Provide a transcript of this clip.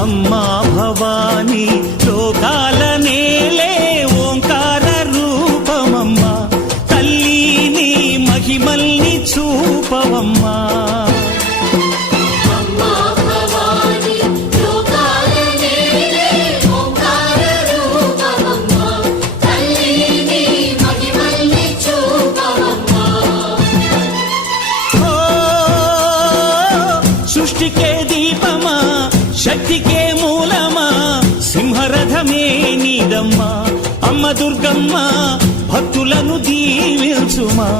అమ్మా భవానీ లోకాల నేలే ఓంకార రూపమమ్మా, తల్లి నీ మహిమల్ని చూపవమ్మా. సృష్టికే దీపమా, శక్తికే మూలమా, సింహరథమే నీదమ్మా. అమ్మ దుర్గమ్మ భక్తులను దీవించుమా.